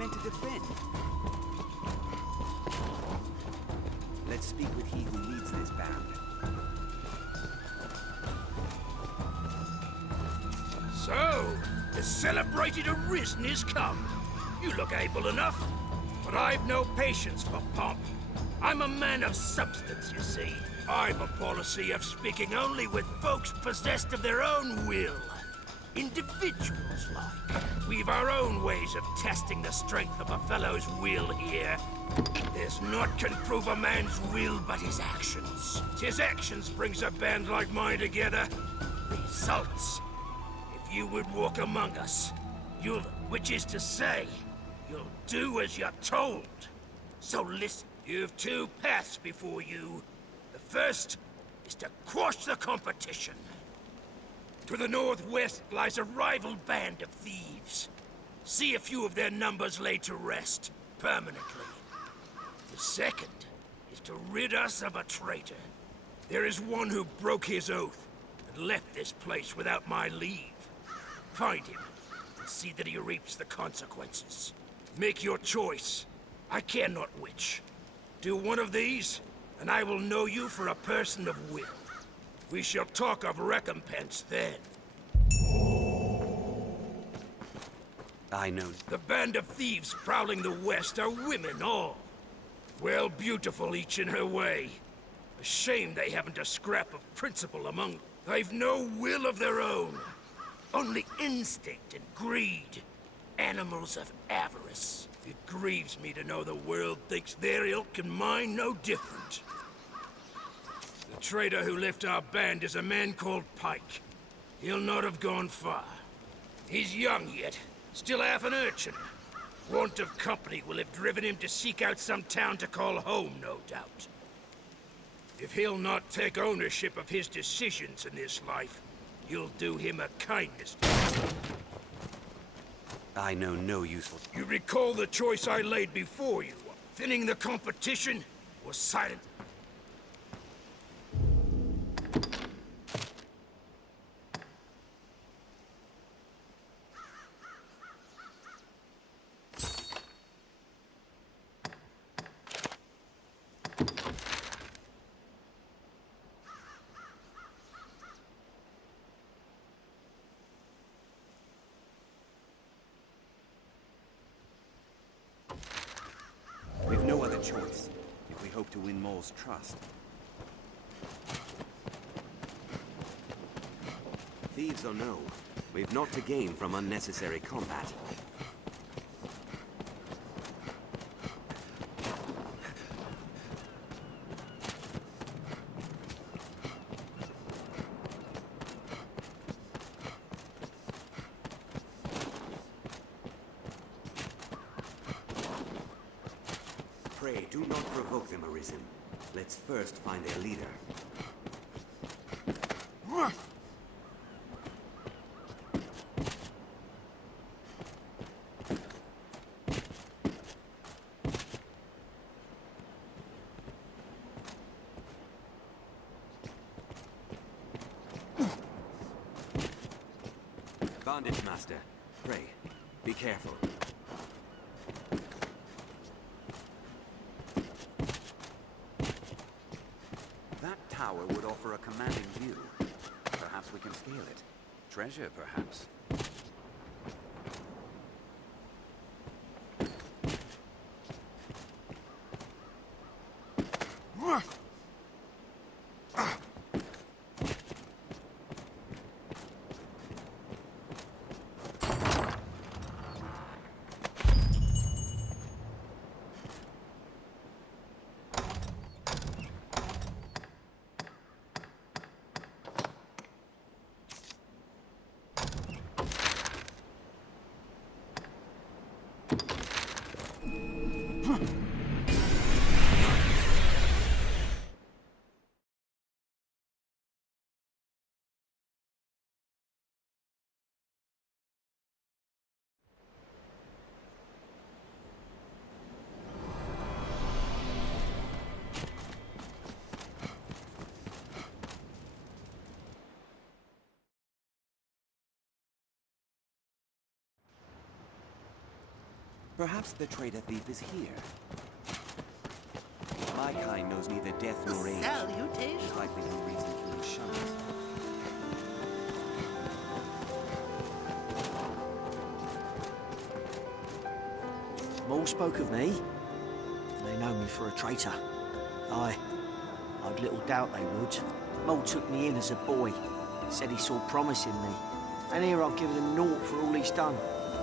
meant to defend. Let's speak with he who leads this band. So, the celebrated Arisen is come. You look able enough, but I've no patience for pomp. I'm a man of substance, you see. I've a policy of speaking only with folks possessed of their own will. Individuals, like. We've our own ways of testing the strength of a fellow's will here. There's naught can prove a man's will but his actions. 'Tis actions brings a band like mine together. Results. If you would walk among us, which is to say, you'll do as you're told. So listen, you've two paths before you. The first is to quash the competition. To the northwest lies a rival band of thieves. See a few of their numbers laid to rest, permanently. The second is to rid us of a traitor. There is one who broke his oath and left this place without my leave. Find him, and see that he reaps the consequences. Make your choice. I care not which. Do one of these, and I will know you for a person of will. We shall talk of recompense then. I know. The band of thieves prowling the west are women all. Well, beautiful each in her way. A shame they haven't a scrap of principle among them. They've no will of their own. Only instinct and greed. Animals of avarice. It grieves me to know the world thinks their ilk and mine no different. The traitor who left our band is a man called Pike. He'll not have gone far. He's young yet, still half an urchin. Want of company will have driven him to seek out some town to call home, no doubt. If he'll not take ownership of his decisions in this life, you'll do him a kindness. I know no useful... You recall the choice I laid before you? Thinning the competition or silent? We've no other choice, if we hope to win Maul's trust. Thieves or no, we've naught to gain from unnecessary combat. Pray, do not provoke them, Arisen. Let's first find their leader. Bandage Master, pray, be careful. That tower would offer a commanding view. Perhaps we can scale it. Treasure, perhaps. Perhaps the traitor thief is here. My kind knows neither death nor age. There's likely no reason he will shun us. Maul spoke of me. They know me for a traitor. I'd little doubt they would. Maul took me in as a boy. Said he saw promise in me. And here I've given him naught for all he's done.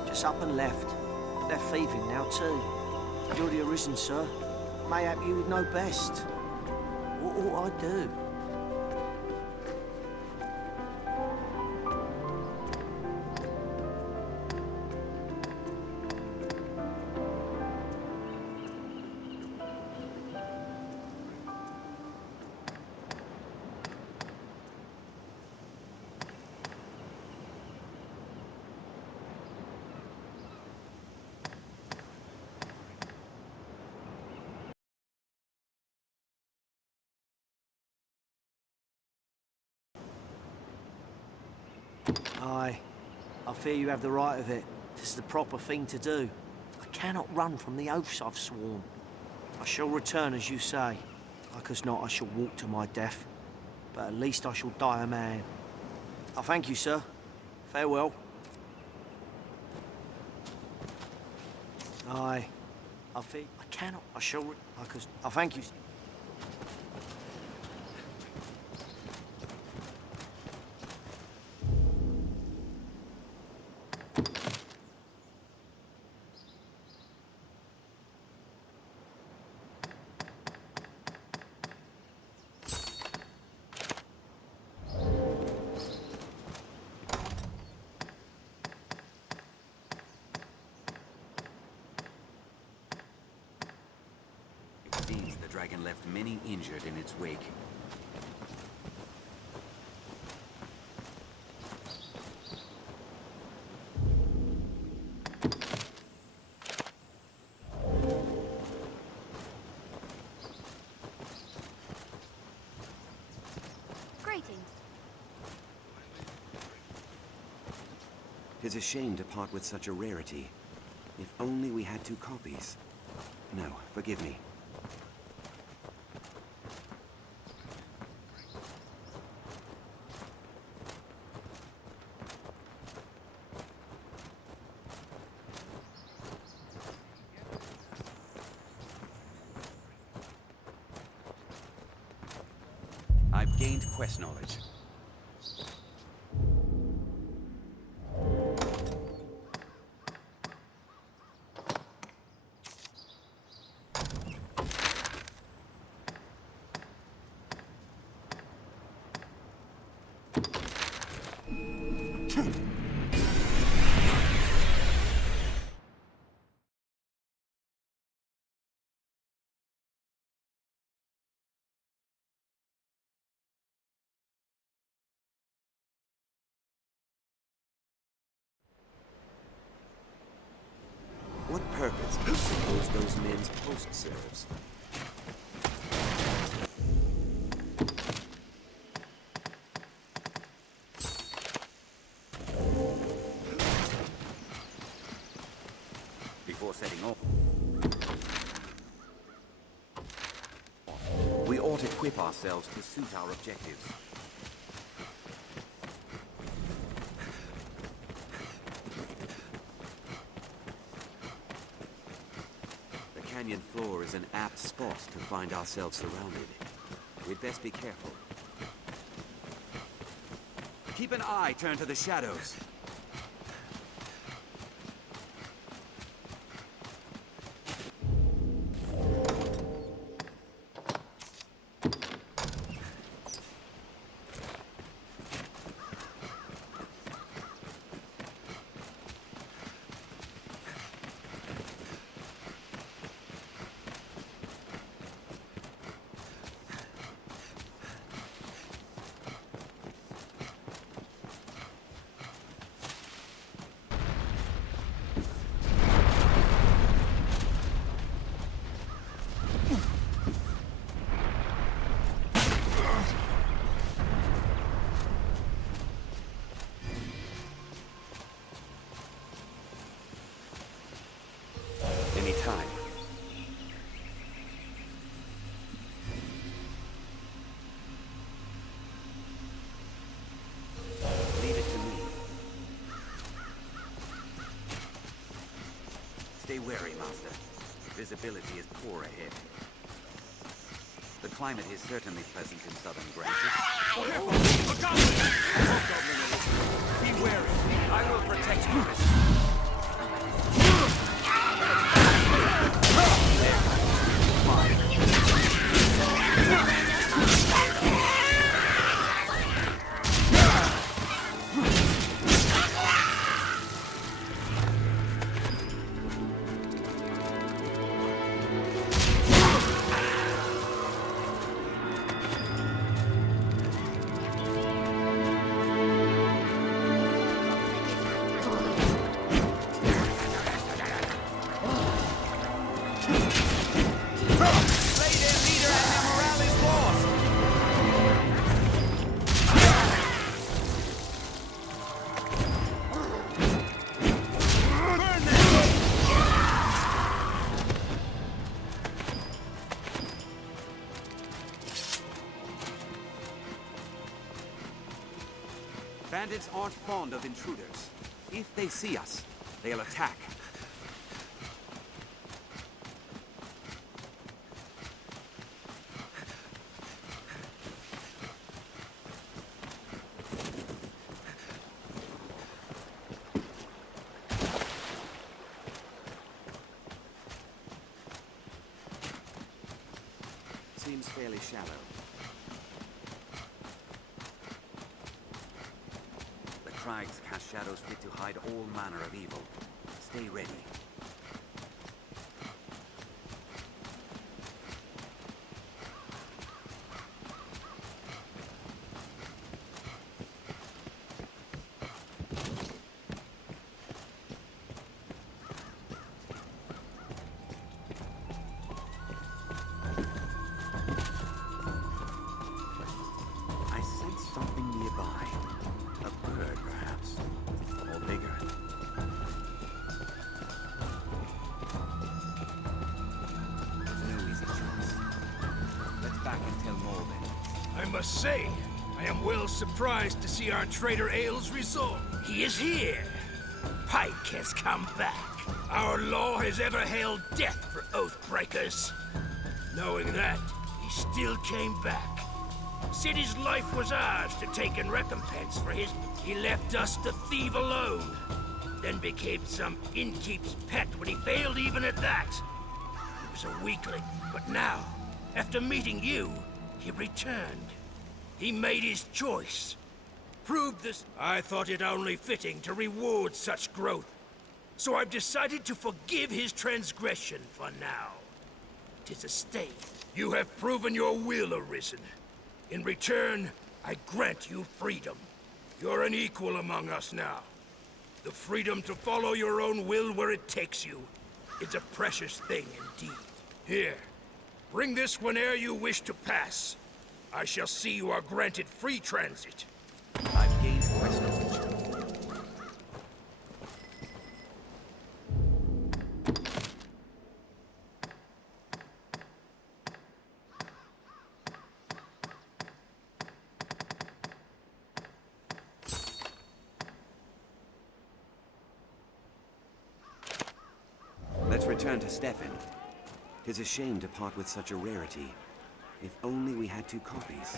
Just up and left. Left thieving now too. You're the Arisen, sir. Mayhap you would know best. What ought I do? Aye, I fear you have the right of it. 'Tis the proper thing to do. I cannot run from the oaths I've sworn. I shall return as you say. Like as not, I shall walk to my death. But at least I shall die a man. I thank you, sir. Farewell. Aye, I fear I cannot. I shall. I thank you. The dragon left many injured in its wake. Greetings. 'Tis a shame to part with such a rarity. If only we had 2 copies. No, forgive me. I've gained quest knowledge. What purpose do you suppose those men's post serves? Before setting off, we ought to equip ourselves to suit our objectives. The canyon floor is an apt spot to find ourselves surrounded. We'd best be careful. Keep an eye turned to the shadows. Stay wary, Master. Visibility is poor ahead. The climate is certainly pleasant in southern Graces. A goblin! Be wary. I will protect you. Bandits aren't fond of intruders. If they see us, they'll attack. Seems fairly shallow. Crags cast shadows fit to hide all manner of evil. Stay ready. I sense something nearby. A bird, perhaps. Or bigger. No easy choice. Let's back and tell more then. I must say, I am well surprised to see our traitor Ailes resolve. He is here. Pike has come back. Our law has ever held death for oath breakers. Knowing that, he still came back. Said his life was ours to take in recompense for his... He left us to thieve alone. Then became some innkeep's pet when he failed even at that. He was a weakling, but now, after meeting you, he returned. He made his choice. Proved this... I thought it only fitting to reward such growth. So I've decided to forgive his transgression for now. 'Tis a stake. You have proven your will, Arisen. In return, I grant you freedom. You're an equal among us now. The freedom to follow your own will where it takes you is a precious thing indeed. Here, bring this whene'er you wish to pass. I shall see you are granted free transit. I've gained quest knowledge. Let's return to Stefan. 'Tis a shame to part with such a rarity. If only we had 2 copies.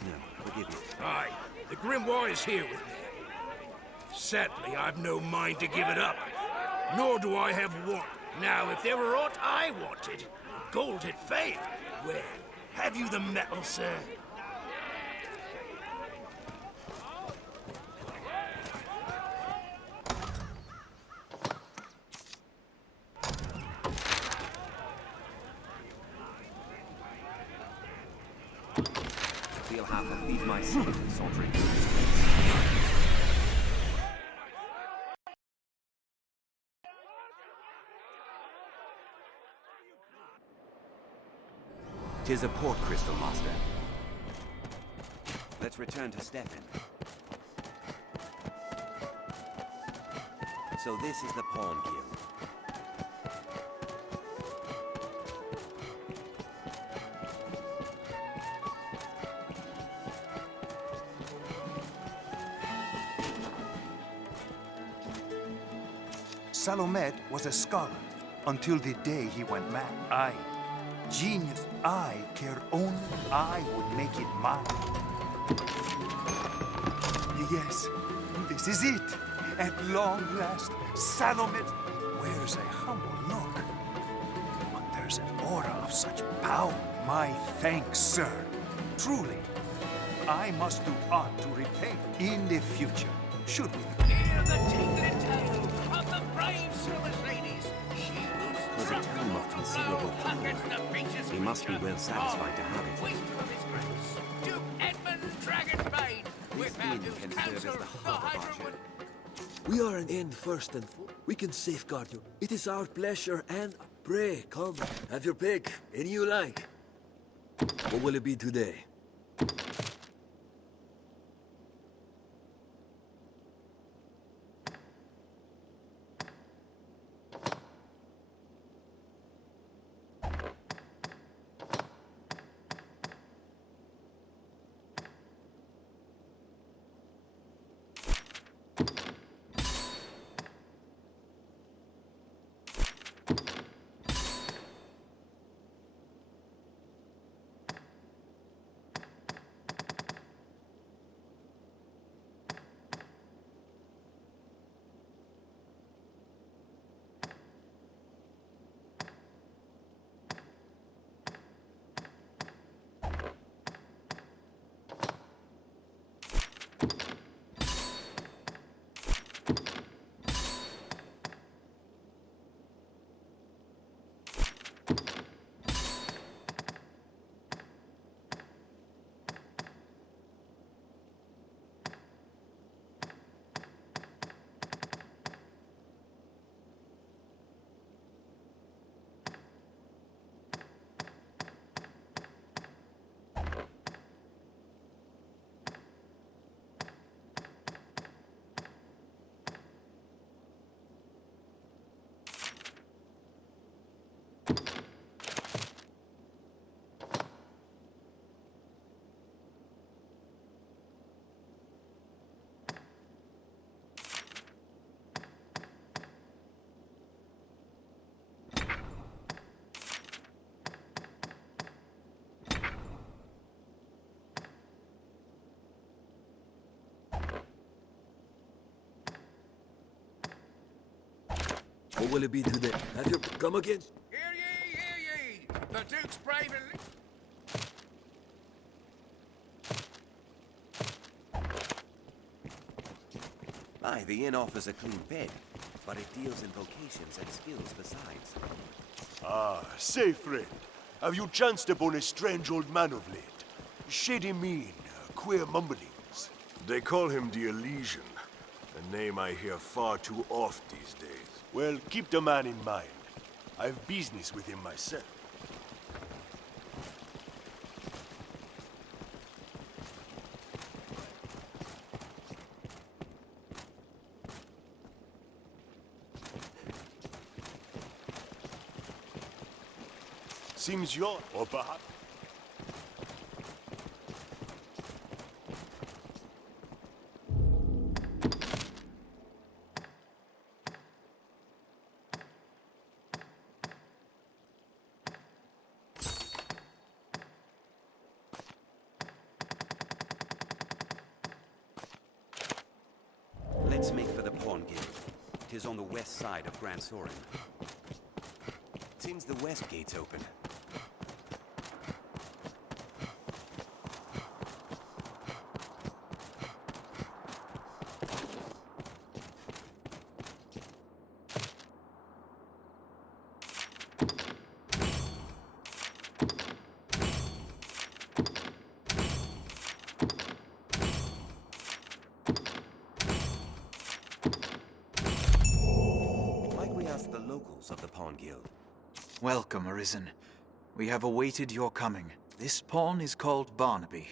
No, forgive me. Aye, the Grimoire is here with me. Sadly, I've no mind to give it up. Nor do I have want. Now, if there were aught I wanted, gold had failed. Well, have you the metal, sir? I feel half a thief myself, sauntering. Tis a port crystal, Master. Let's return to Stefan. So this is the Pawn Guild. Salomette was a scholar until the day he went mad. I, genius, I cared only I would make it mine. Yes, this is it. At long last, Salomette wears a humble look. But there's an aura of such power. My thanks, sir. Truly, I must do aught to repay in the future, should we? Hear the tingling tale of the brave service ladies. She who Was a tome of considerable power. He must be well satisfied to have it. Wisdom of his grace, Duke Edmund Dragonsbane, This without inn whose can serve as counsel the the hub of Hydra our would... We are an end first and we can safeguard you. It is our pleasure and pray, come, have your pick, any you like. What will it be today? What will it be today? Have your come again? Hear ye, hear ye! The Duke's brave and... Aye, the inn offers a clean bed, but it deals in vocations and skills besides. Ah, say, friend, have you chanced upon a strange old man of late? Shady mien, queer mumblings. They call him the Elysian, a name I hear far too oft these days. Well, keep the man in mind. I've business with him myself. Seems you're, or perhaps... Let's make for the Pawn Guild. 'Tis on the west side of Grand Sorin. Seems the west gate's open. The locals of the Pawn Guild. Welcome, Arisen. We have awaited your coming. This pawn is called Barnaby.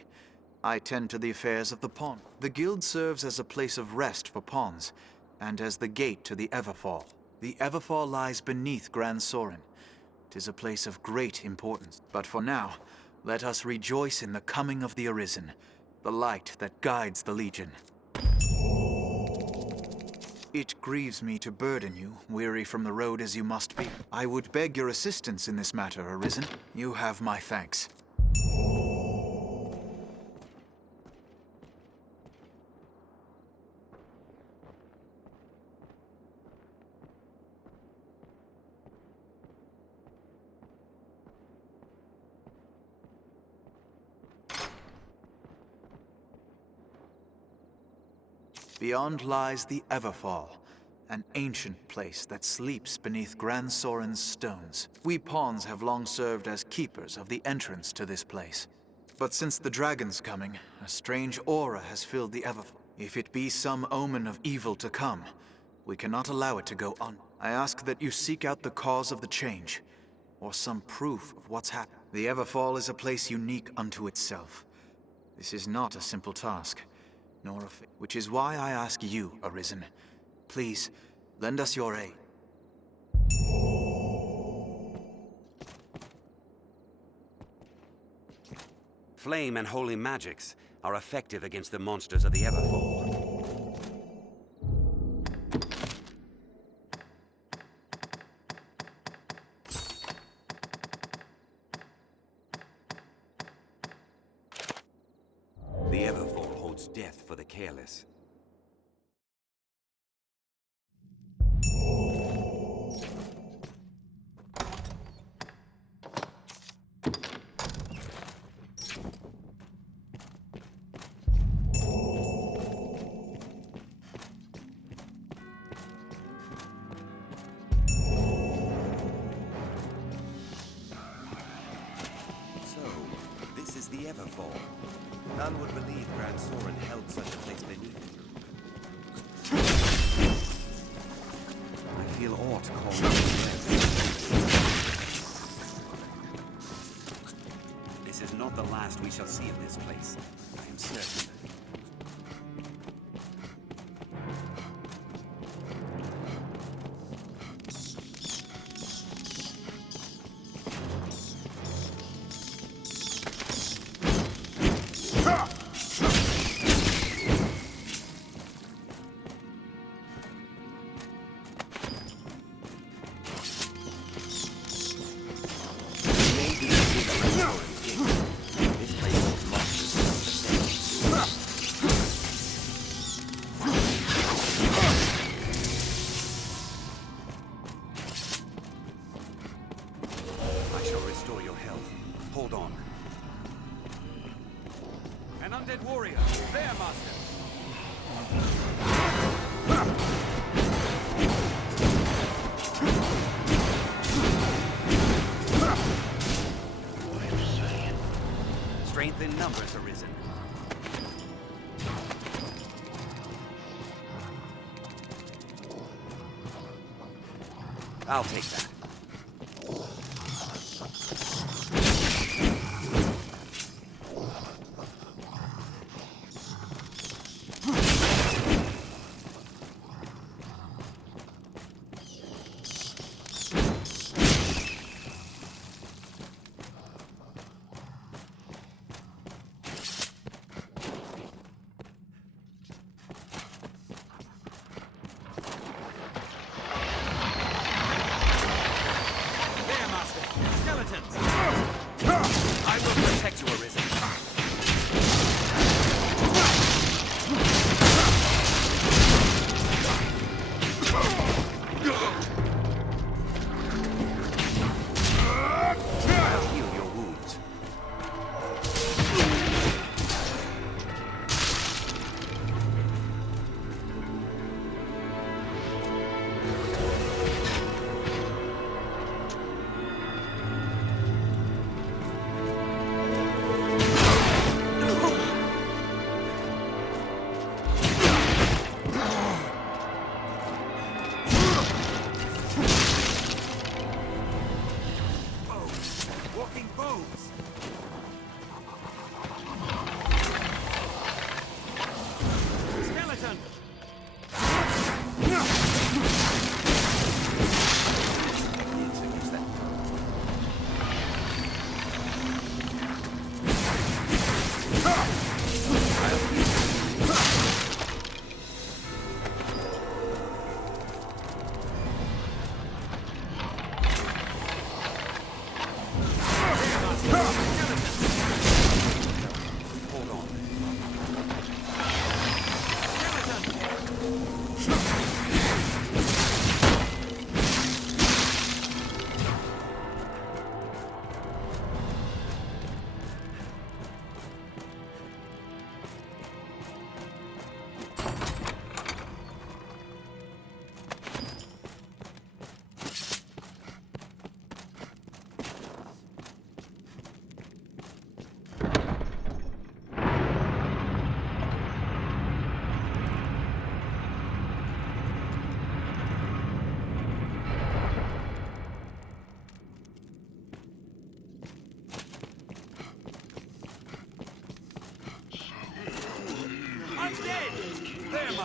I tend to the affairs of the pawn. The guild serves as a place of rest for pawns, and as the gate to the Everfall. The Everfall lies beneath Grand Sorin. 'Tis a place of great importance. But for now, let us rejoice in the coming of the Arisen, the light that guides the Legion. It grieves me to burden you, weary from the road as you must be. I would beg your assistance in this matter, Arisen. You have my thanks. Beyond lies the Everfall, an ancient place that sleeps beneath Grand Soren's stones. We pawns have long served as keepers of the entrance to this place. But since the dragon's coming, a strange aura has filled the Everfall. If it be some omen of evil to come, we cannot allow it to go on. I ask that you seek out the cause of the change, or some proof of what's happened. The Everfall is a place unique unto itself. This is not a simple task, nor a feat, which is why I ask you, Arisen. Please, lend us your aid. Flame and holy magics are effective against the monsters of the Everfall. The Everfall holds death for the careless. The Everfall. None would believe Grand Soren held such a place beneath it. I feel aught call me This is not the last we shall see of this place, I am certain. Hold on. An undead warrior. There, master. Strength in numbers, Arisen. I'll take that.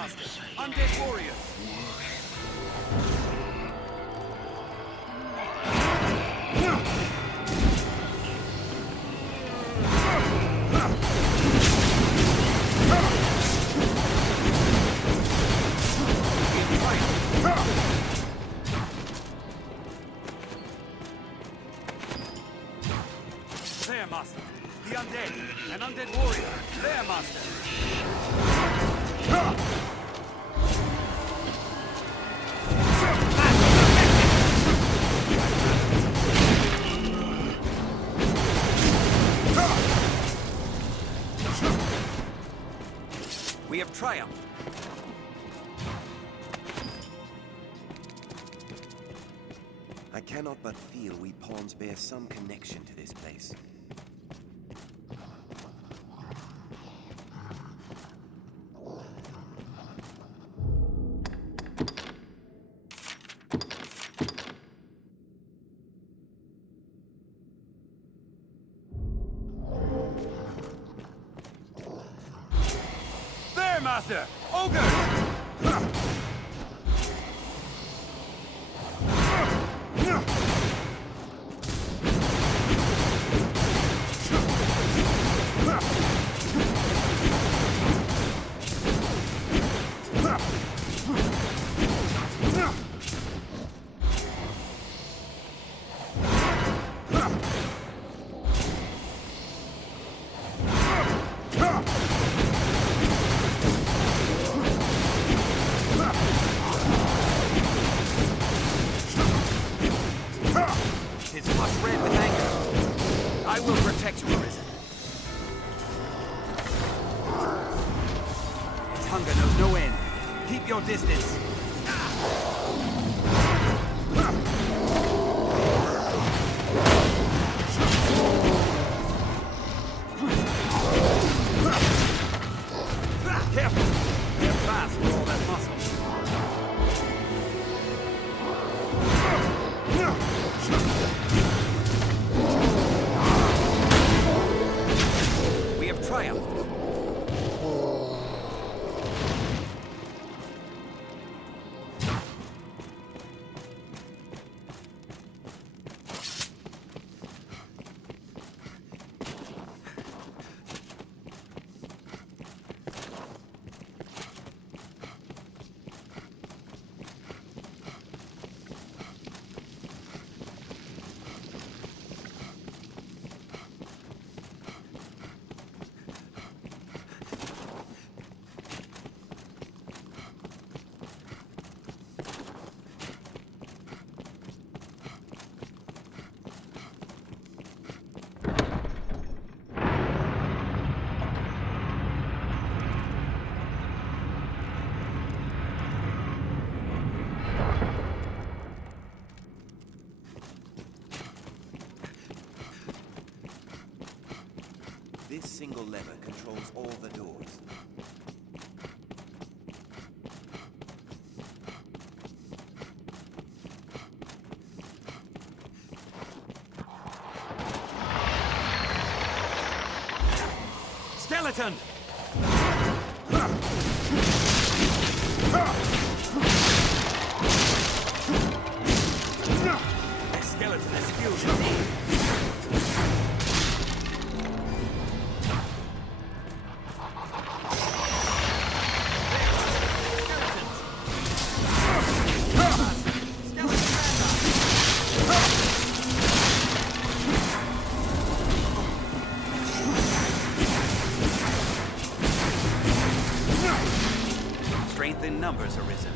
master. Undead warriors. There, master. The undead. An undead warrior. There, master. We have triumphed. I cannot but feel we pawns bear some connection to this place. There, master! Ogre! His flush red with anger. I will protect you, Arisen. Its hunger knows no end. Keep your distance. Careful! They're fast with all that muscle. We have triumphed. This single lever controls all the doors. Skeleton! This skeleton is skilled indeed. Strength in numbers, Arisen.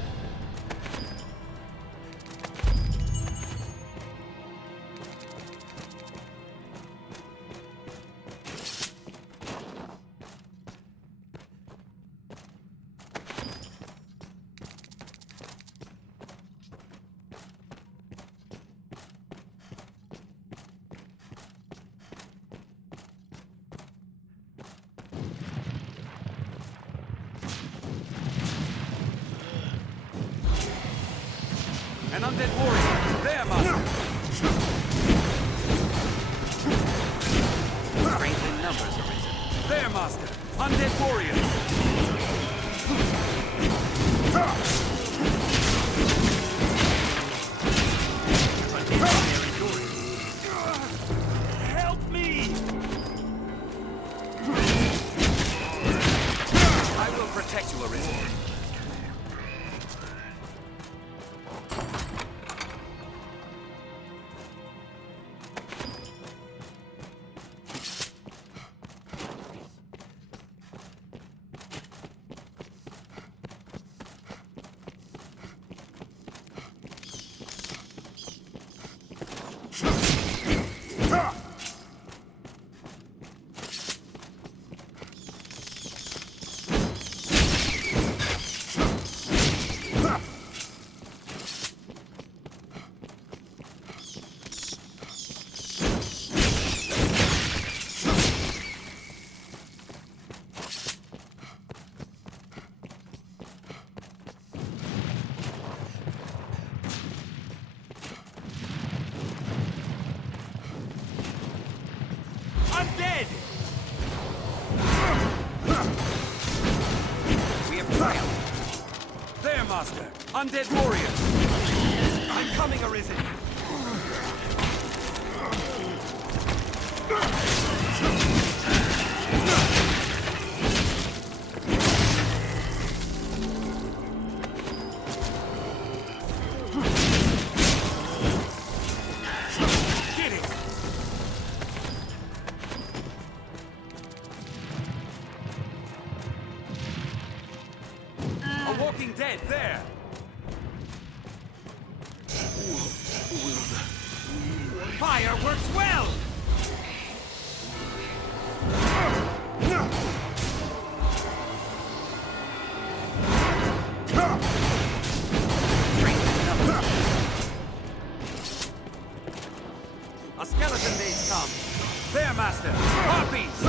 An undead warrior. There, master. Strength in numbers, Arisen. There, master. Undead warrior. There, Master! Undead warrior! I'm coming, Arisen! Get it! A walking dead, there! Fire works well! A skeleton maze come! There, Master! Harpies!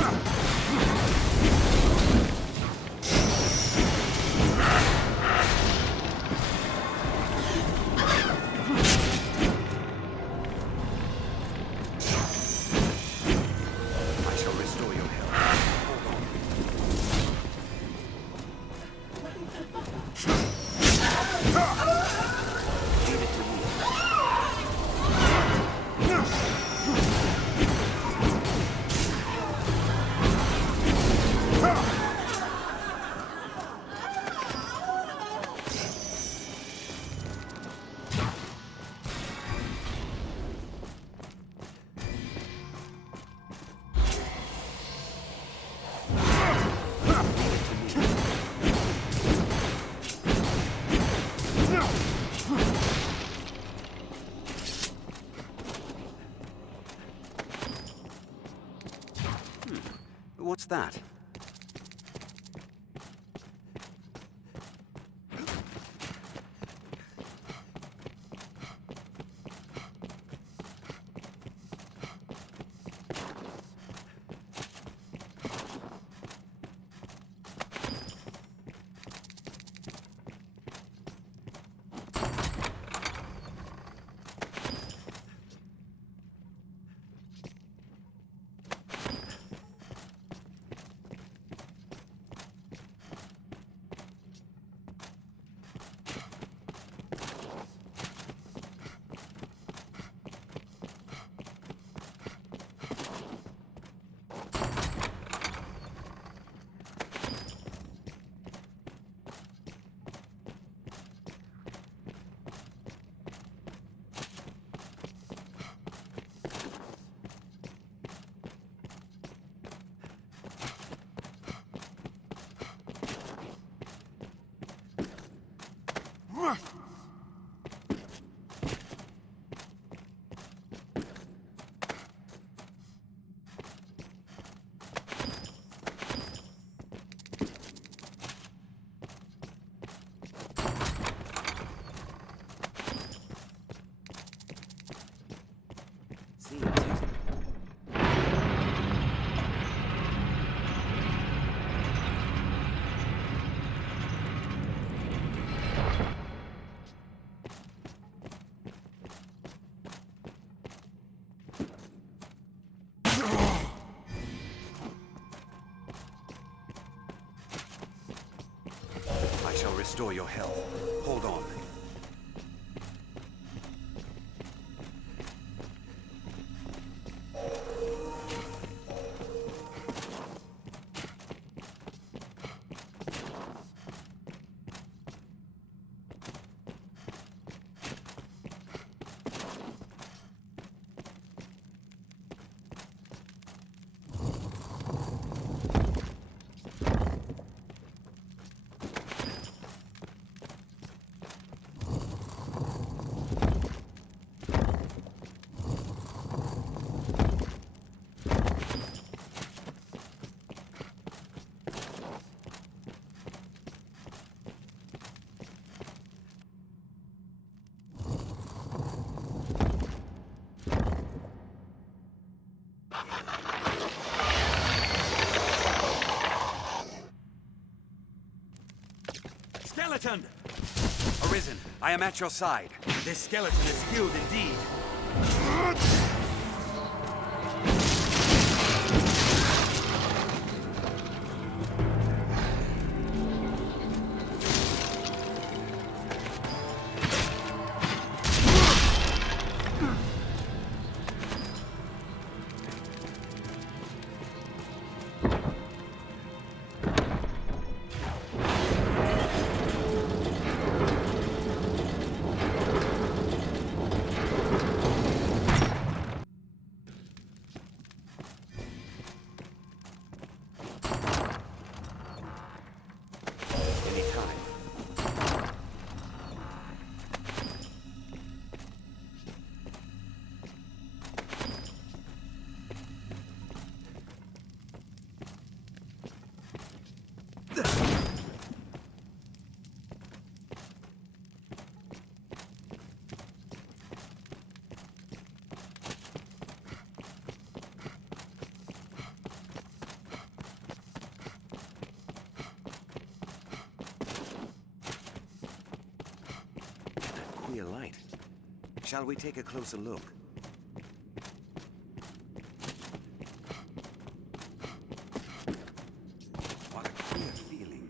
I shall restore your health. Leave it to me. What's that? I shall restore your health. Hold on. Skeleton! Arisen, I am at your side. This skeleton is skilled indeed. clear light. Shall we take a closer look? What a clear feeling.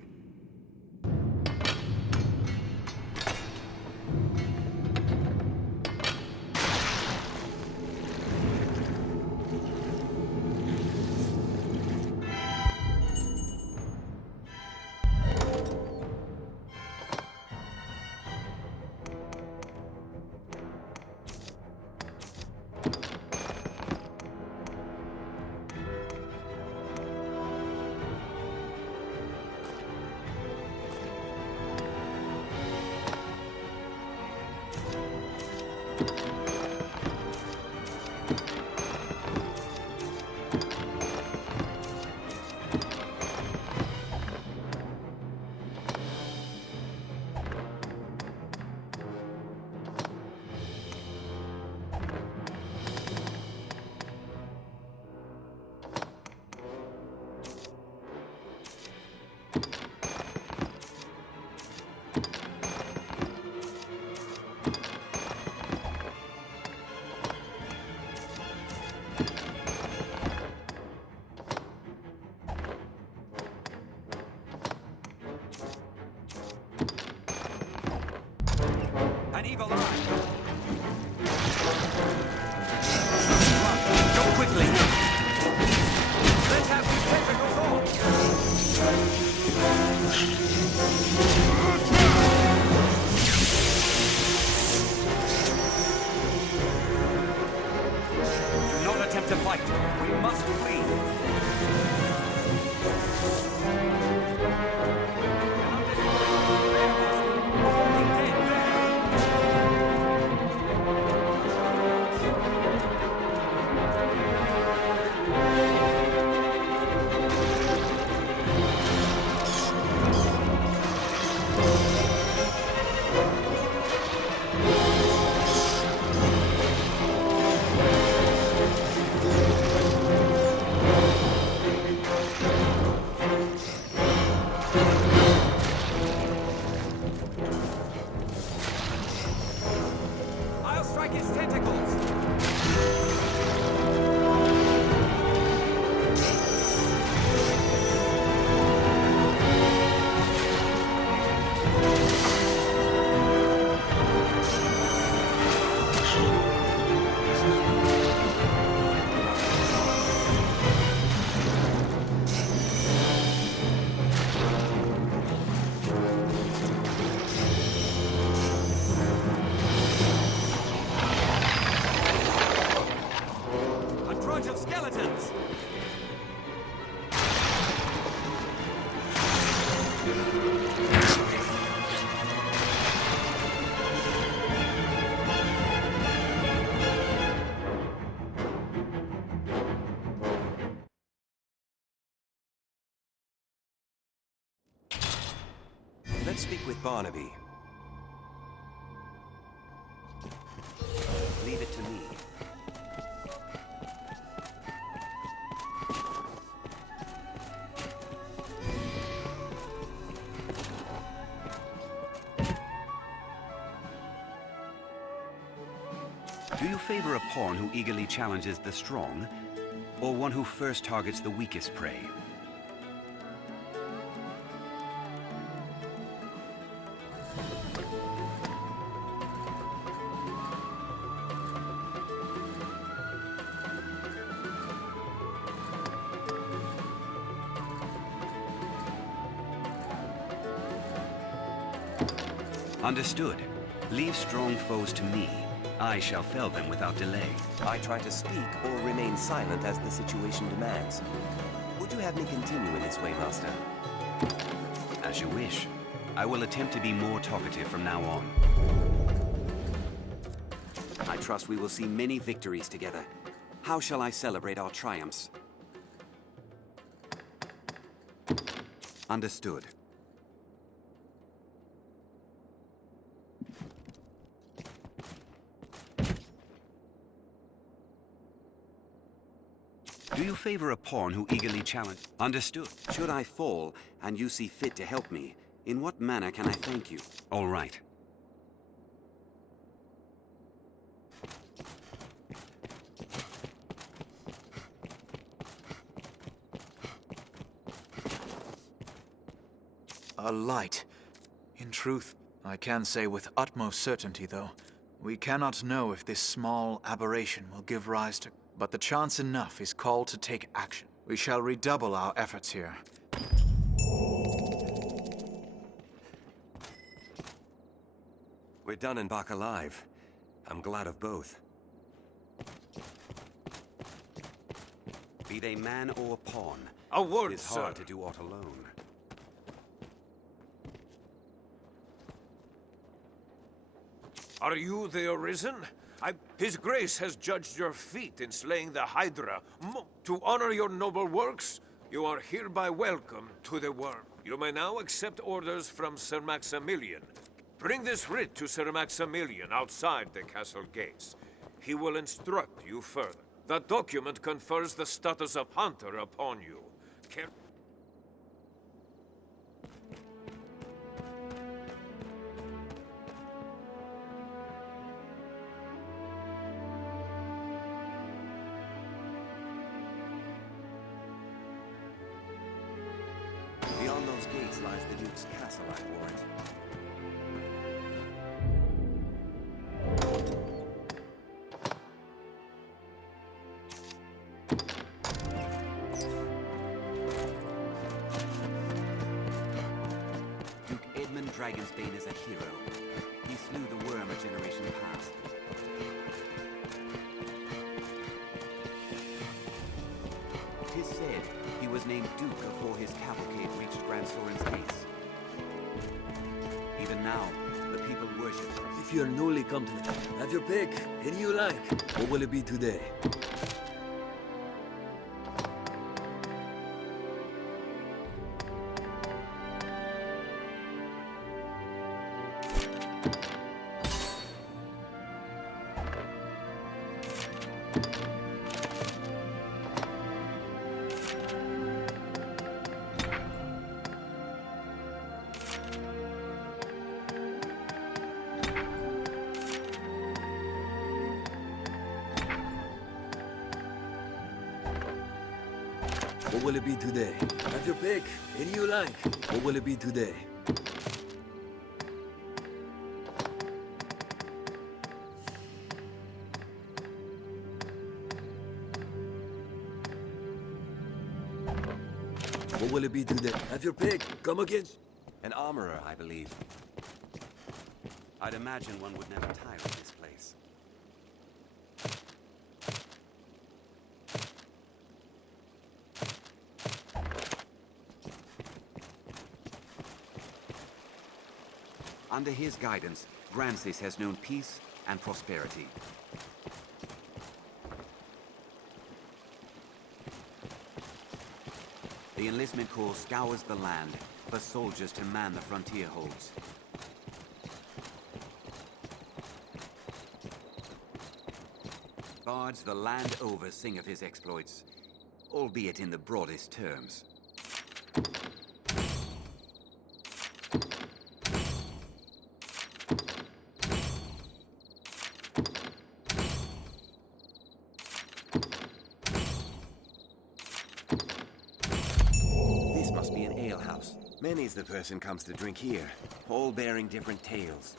An evil eye! Go quickly! Let's have these tentacles on! Do not attempt to fight. We must flee. I'll strike his tentacles! Of skeletons! Let's speak with Barnaby. Leave it to me. Do you favor a pawn who eagerly challenges the strong, or one who first targets the weakest prey? Understood. Leave strong foes to me. I shall fell them without delay. I try to speak or remain silent as the situation demands. Would you have me continue in this way, Master? As you wish. I will attempt to be more talkative from now on. I trust we will see many victories together. How shall I celebrate our triumphs? Understood. Do you favor a pawn who eagerly challenges? Understood. Should I fall, and you see fit to help me, in what manner can I thank you? All right. a light. In truth, I can say with utmost certainty, though, we cannot know if this small aberration will give rise to... But the chance enough is called to take action. We shall redouble our efforts here. We're done and back alive. I'm glad of both. Be they man or pawn, A word, it's sir. hard to do aught alone. Are you the Arisen? His Grace has judged your feat in slaying the Hydra. To honor your noble works, you are hereby welcome to the Worm. You may now accept orders from Sir Maximilian. Bring this writ to Sir Maximilian outside the castle gates. He will instruct you further. The document confers the status of hunter upon you. Beyond those gates lies the Duke's castle, I warrant. Dragonsbane is a hero. He slew the worm a generation past. Tis said he was named Duke before his cavalcade reached Grand Soren's gates. Even now, the people worship him. If you're newly come to the... Have your pick. Any you like. What will it be today? What will it be today? Have your pick. Any you like. What will it be today? What will it be today? Have your pick. Come again. An armorer, I believe. I'd imagine one would never tire of this place. Under his guidance, Grancis has known peace and prosperity. The enlistment corps scours the land for soldiers to man the frontier holds. Bards the land over sing of his exploits, albeit in the broadest terms. Many's the person comes to drink here, all bearing different tales.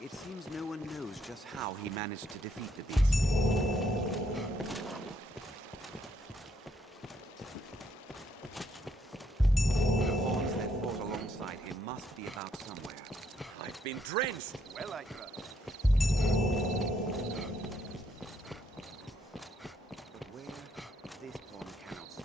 It seems no one knows just how he managed to defeat the beast. The pawns that fought alongside him must be about somewhere. I've been drenched. Well, I trust. But where, this pawn cannot say.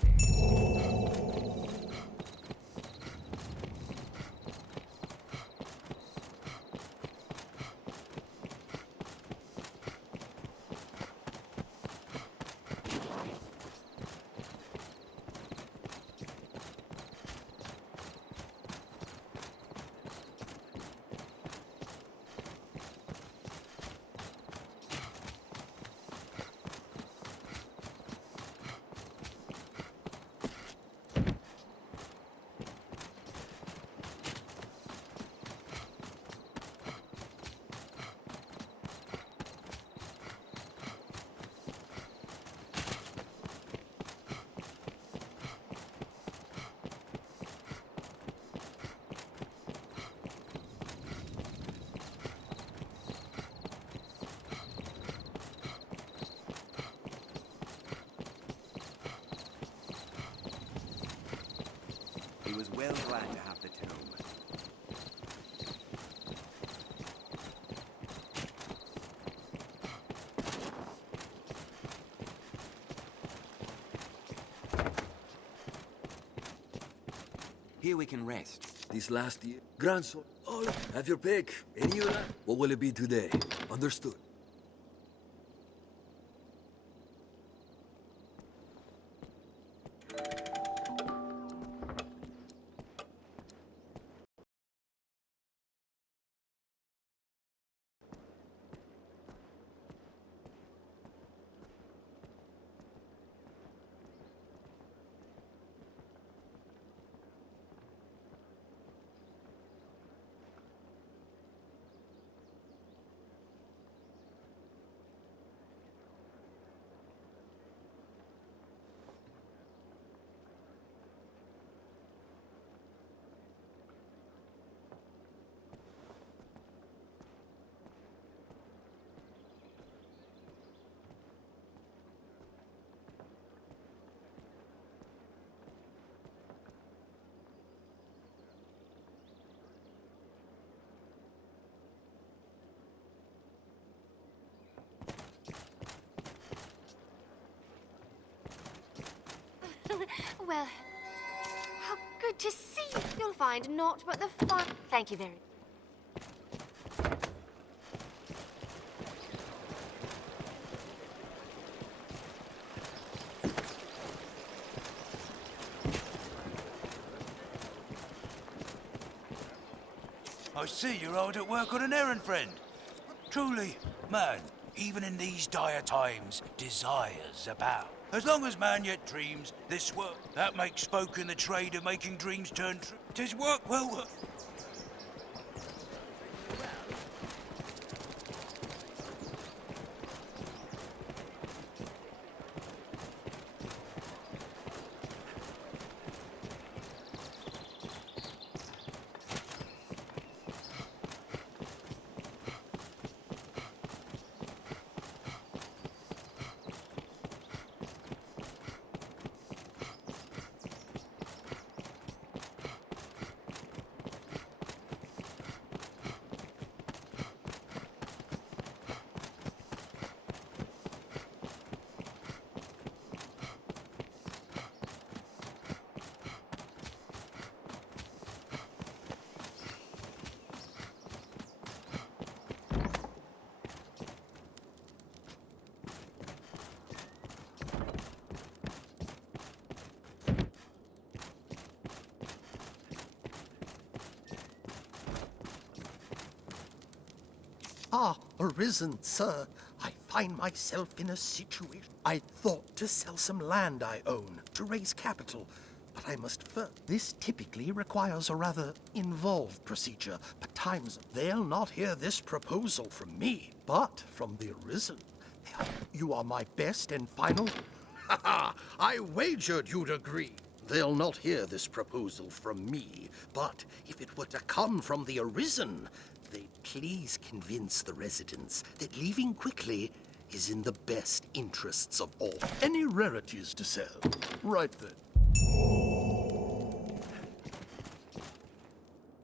well glad to have the tome. Here we can rest. This last year, grandson, oh, have your pick. Any you like. What will it be today? Understood. Well, how good to see you. You'll find naught but the fun. Thank you very much. I see you're hard at work on an errand, friend. Truly, man, even in these dire times, desires abound. As long as man yet dreams, this work, that makes folk in the trade of making dreams turn true. 'Tis work well work. Ah, Arisen, sir. I find myself in a situation. I thought to sell some land I own to raise capital, but I must first. This typically requires a rather involved procedure, but times they'll not hear this proposal from me, but from the Arisen. You are my best and final. Ha ha! I wagered you'd agree. They'll not hear this proposal from me, but if it were to come from the Arisen, they'd please convince the residents that leaving quickly is in the best interests of all. Any rarities to sell? Right then.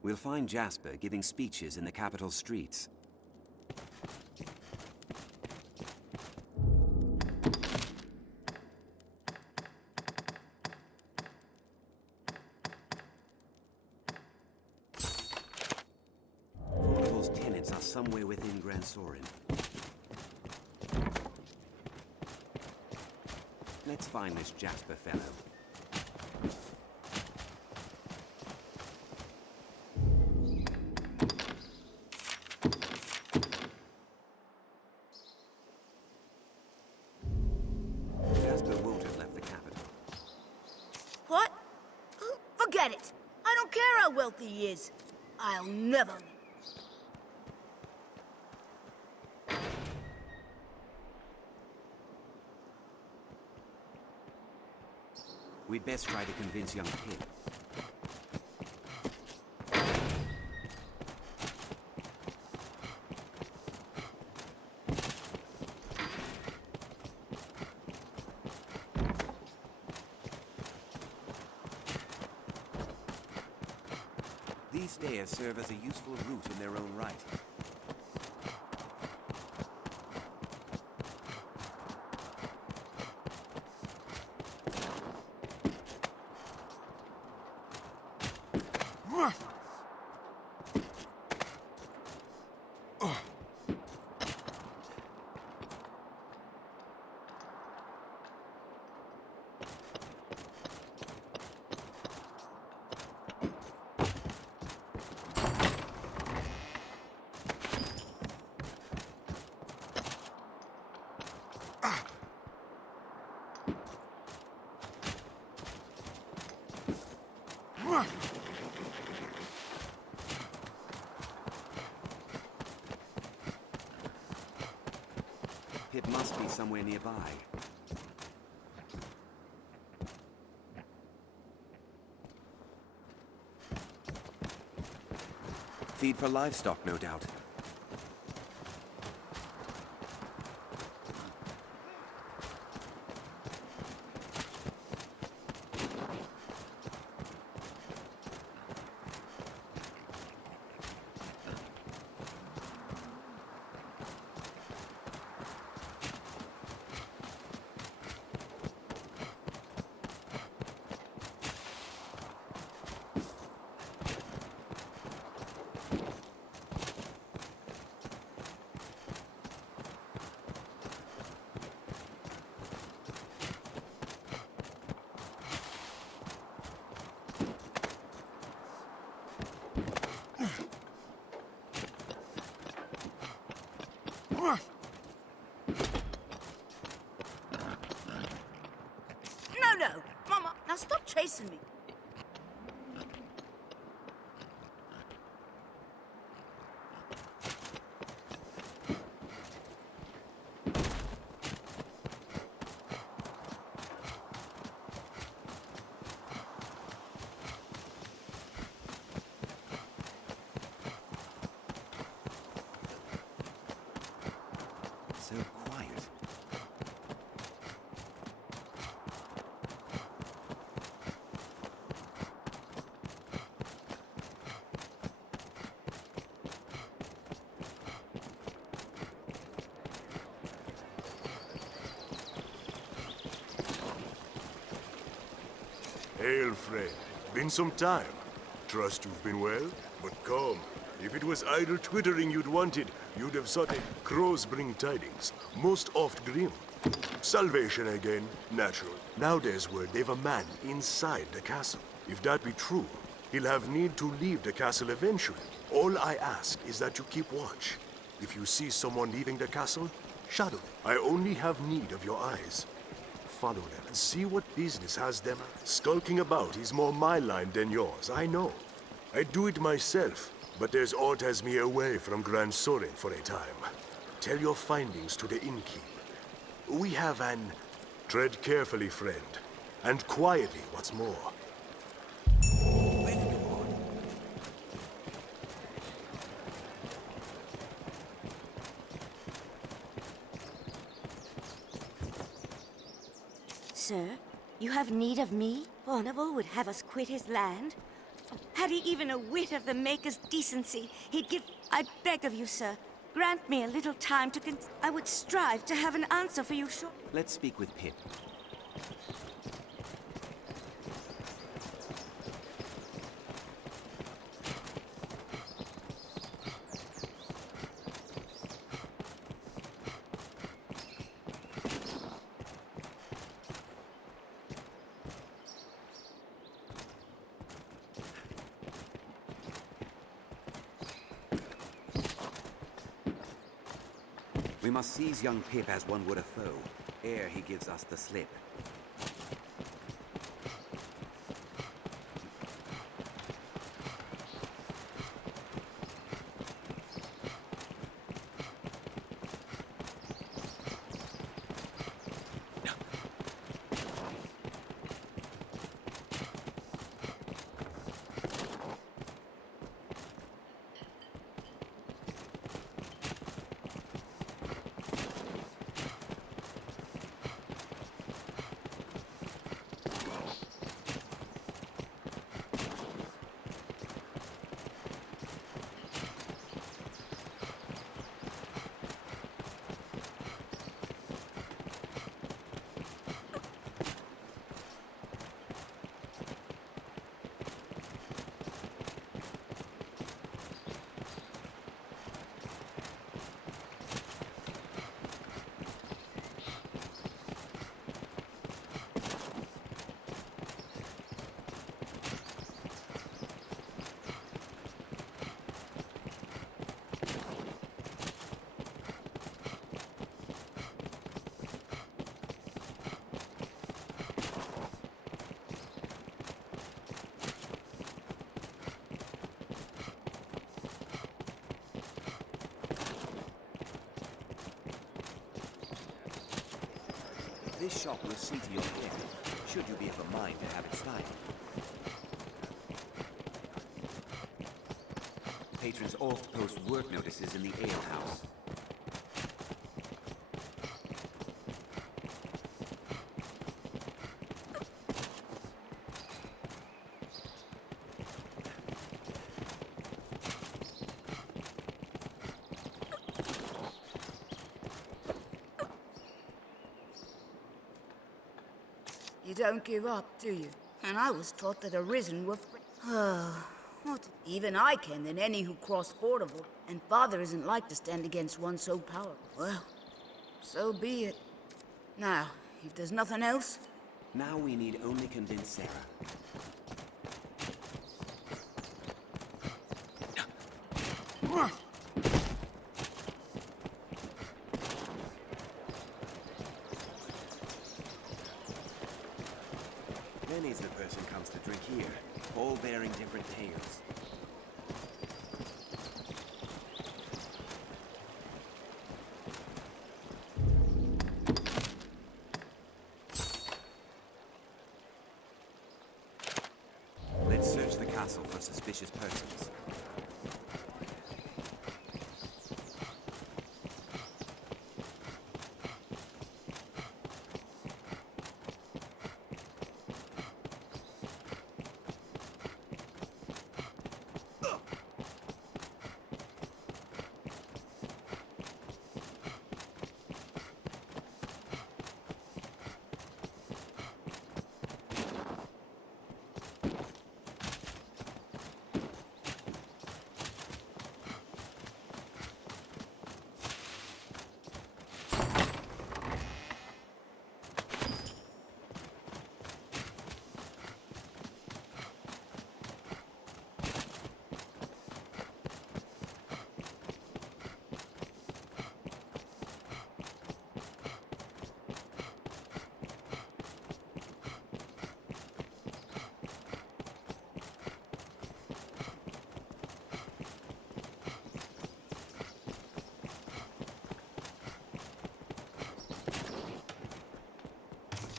We'll find Jasper giving speeches in the capital streets. Fortible's tenants are somewhere within Grand Sorin. Let's find this Jasper fellow. Jasper won't have left the capital. What? Forget it. I don't care how wealthy he is. I'll never. We'd best try to convince young Puits. These stairs serve as a useful route in their own right. It must be somewhere nearby. Feed for livestock, no doubt. No, Mama, now stop chasing me. So quiet. Hail, friend. Been some time. Trust you've been well? But come, if it was idle twittering you'd wanted, you'd have sought it. Crows bring tidings, most oft grim. Salvation again, natural. Now there's word they've a man inside the castle. If that be true, he'll have need to leave the castle eventually. All I ask is that you keep watch. If you see someone leaving the castle, shadow them. I only have need of your eyes. Follow them and see what business has them. Skulking about is more my line than yours, I know. I do it myself, but there's aught has me away from Grand Soren for a time. Tell your findings to the innkeep. We have an... Tread carefully, friend. And quietly, what's more. Sir, you have need of me? Bornival would have us quit his land? Had he even a whit of the Maker's decency, he'd give... I beg of you, sir, grant me a little time to I would strive to have an answer for you short... Let's speak with Pip. We must seize young Pip as one would a foe, ere he gives us the slip. This shop will see to your care, should you be of a mind to have it styled. Patrons oft post work notices in the alehouse. You don't give up, do you? And I was taught that Arisen were what? Even I can than any who cross fordable. And Father isn't like to stand against one so powerful. Well, so be it. Now, if there's nothing else... Now we need only convince Sarah. Many's the person comes to drink here, all bearing different tales. Let's search the castle for suspicious persons.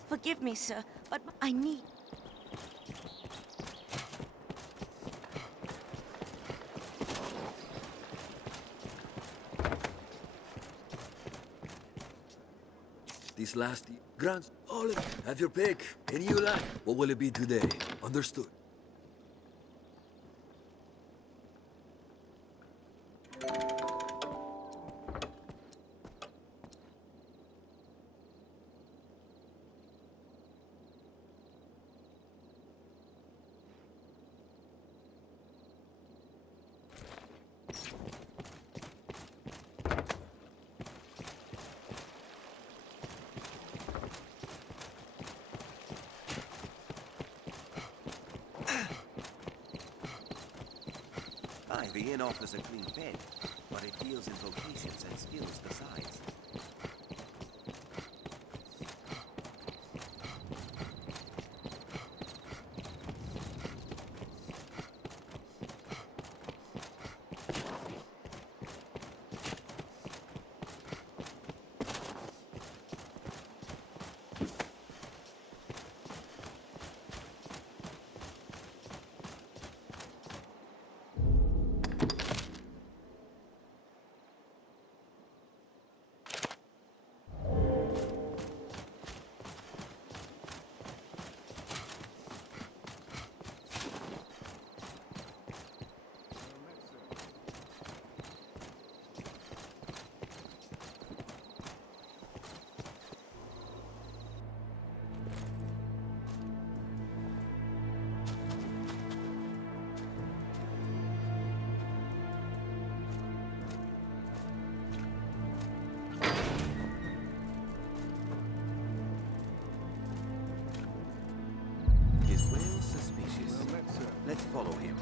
Forgive me, sir, but I need... This last... Grant, all of it. Have your pick. Any you like. What will it be today? Understood. Aye, the inn offers a clean bed, but it deals in vocations and skills besides. Let's follow him.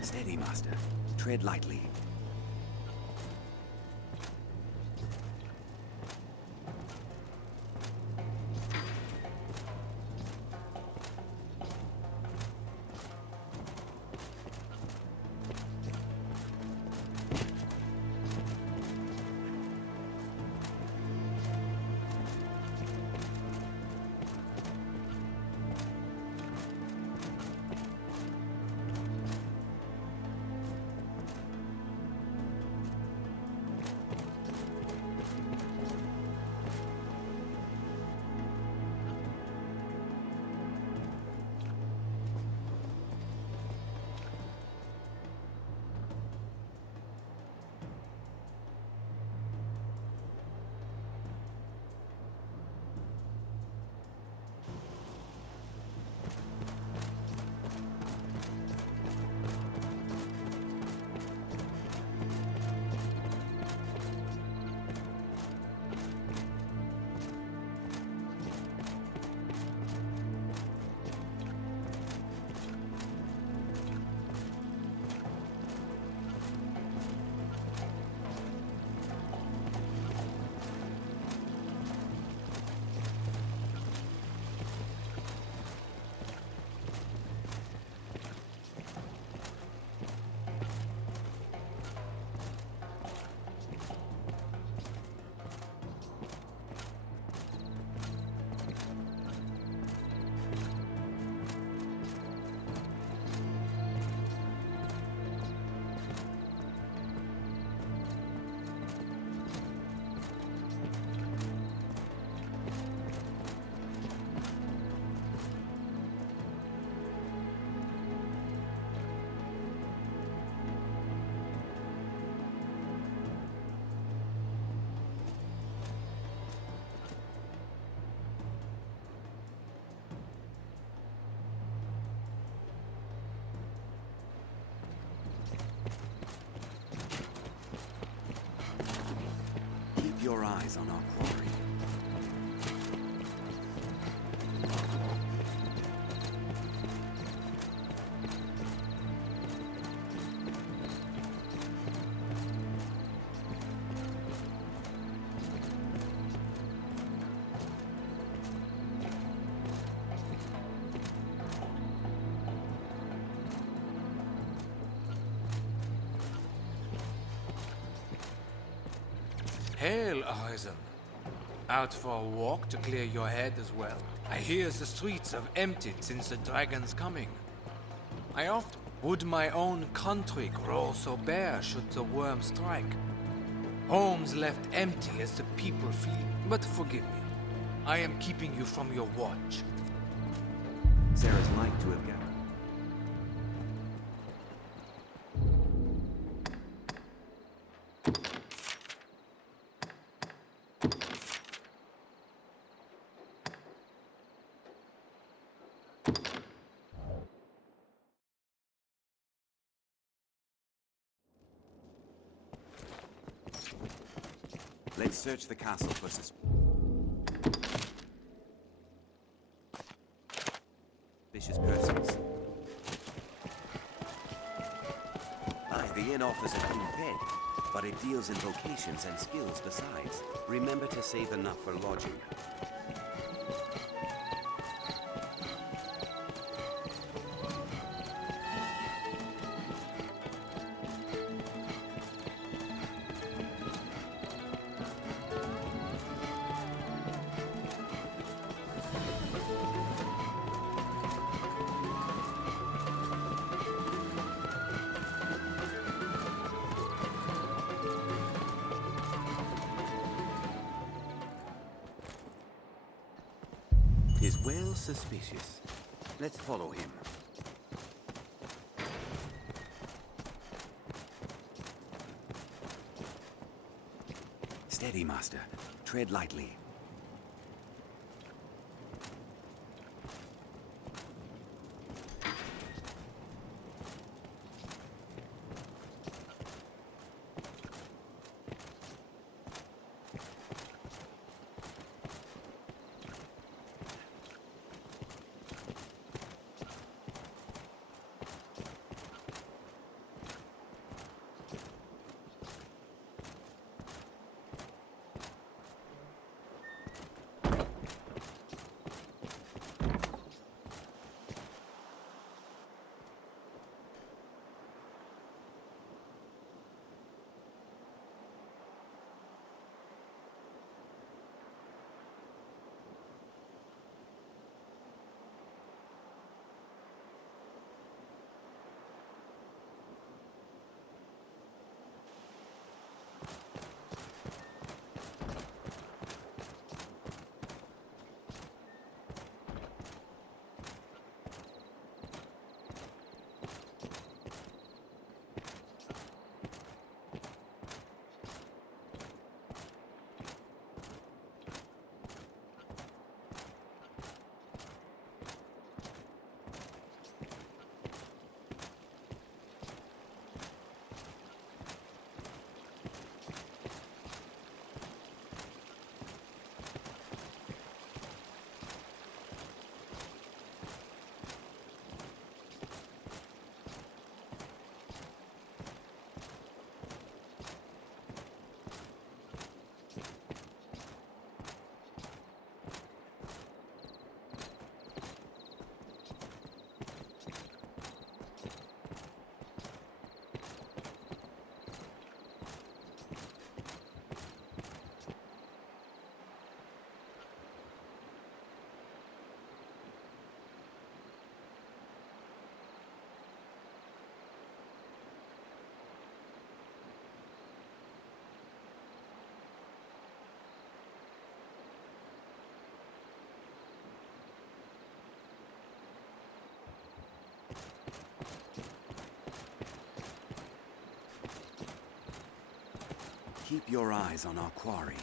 Steady, Master. Tread lightly. your eyes on our quarry. Hail, Arisen. Out for a walk to clear your head as well? I hear the streets have emptied since the dragon's coming. I oft would my own country grow so bare should the worm strike. Homes left empty as the people flee. But forgive me, I am keeping you from your watch. Sarah's like to have gathered. Let's search the castle for suspicious persons. Aye, the inn offers a good bed, but it deals in vocations and skills besides. Remember to save enough for lodging. Is well suspicious. Let's follow him. Steady, master. Tread lightly. Keep your eyes on our quarry.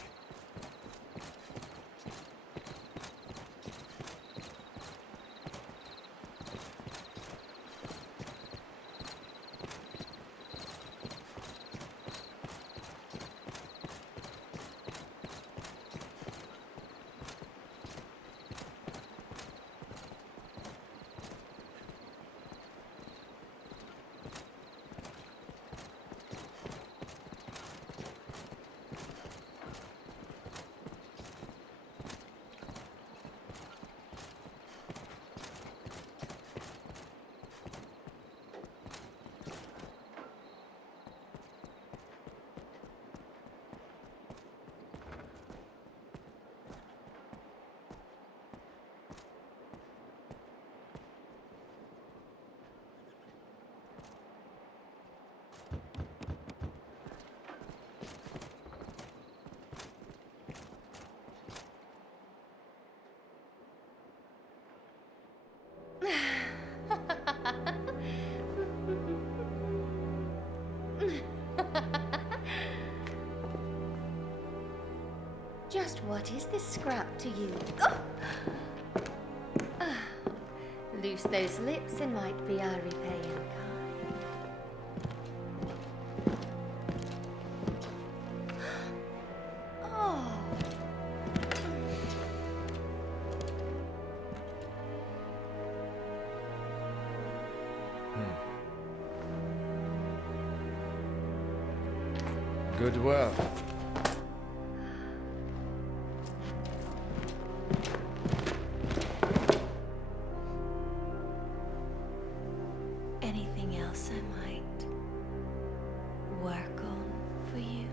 what is this scrap to you? Loose those lips and might be our repaying kind. Oh. Good work. Anything else I might work on for you?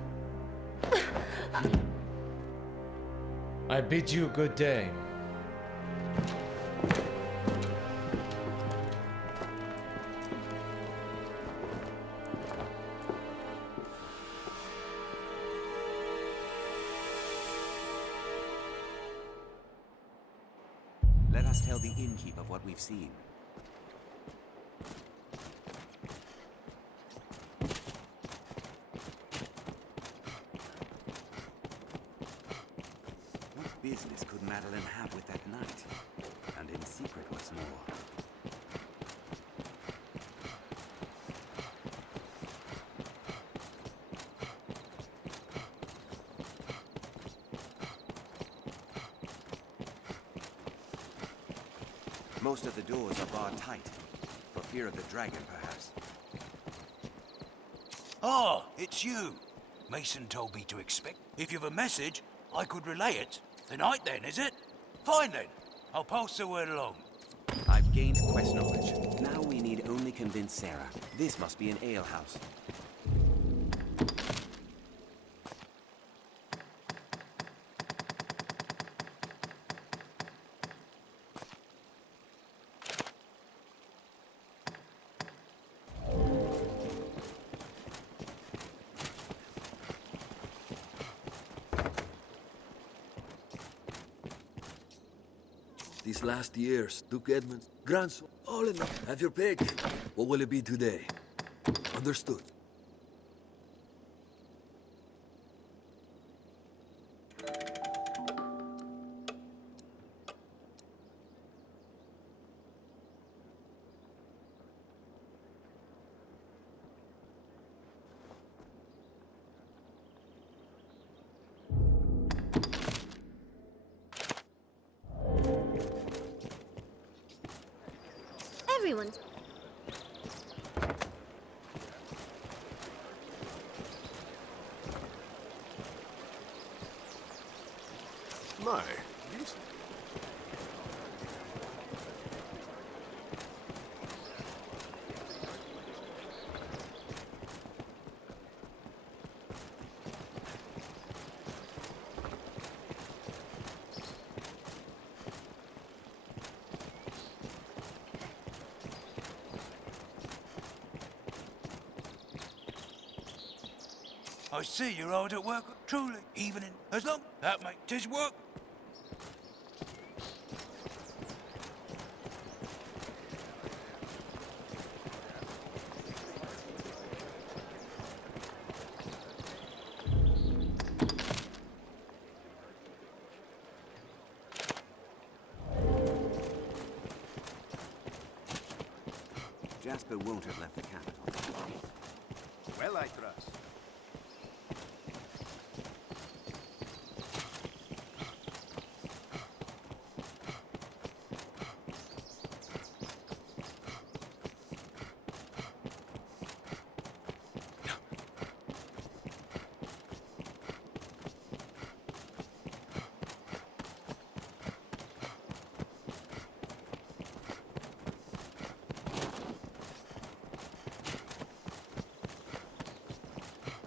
I bid you good day. Let us tell the innkeep of what we've seen. What business could Madeline have with that knight? And in secret, what's more? Most of the doors are barred tight, for fear of the dragon, perhaps. Oh, it's you. Mason told me to expect. If you've a message, I could relay it. Tonight then, is it? Fine then. I'll pass the word along. I've gained quest knowledge. Now we need only convince Sarah. This must be an alehouse. These last years, Duke Edmund's grandson, all in all. Have your pick. What will it be today? Understood. Everyone's... My, this... I see you're hard at work, truly. Even in... As long... That makes 'tis work. Jasper won't have left the capital. Well, I trust.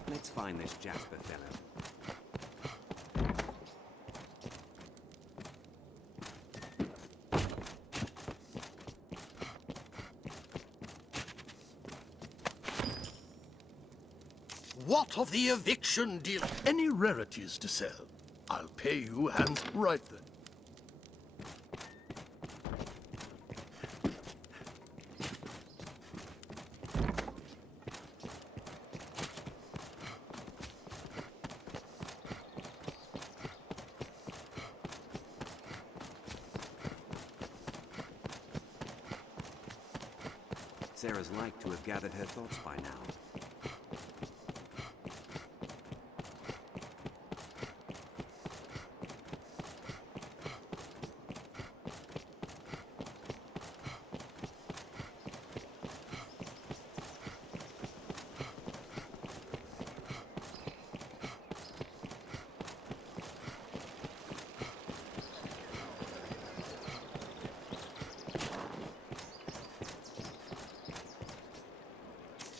Let's find this Jasper fellow. What of the eviction deal? Any rarities to sell? I'll pay you hands right then. Sarah's like to have gathered her thoughts by now.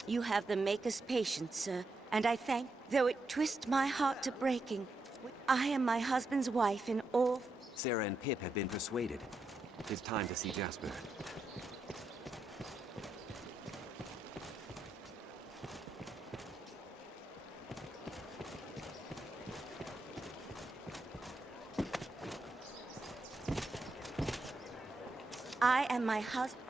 You have the Maker's patience, sir, and I thank, though it twist my heart to breaking. I am my husband's wife in all... Sarah and Pip have been persuaded. It's time to see Jasper. I am my husband...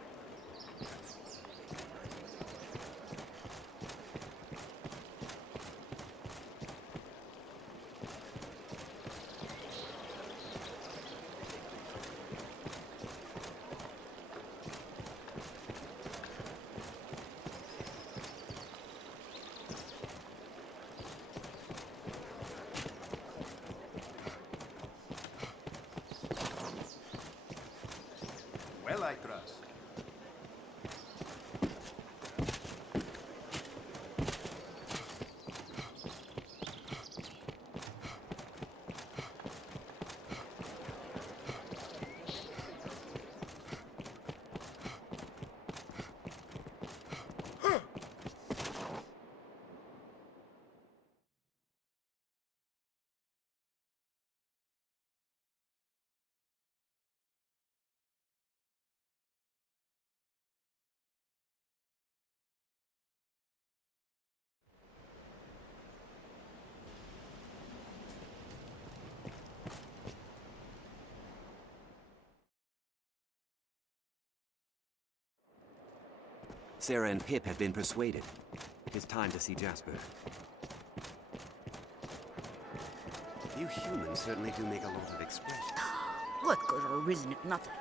Well, I trust. Sarah and Pip have been persuaded. It's time to see Jasper. You humans certainly do make a lot of expression. What could have arisen if nothing?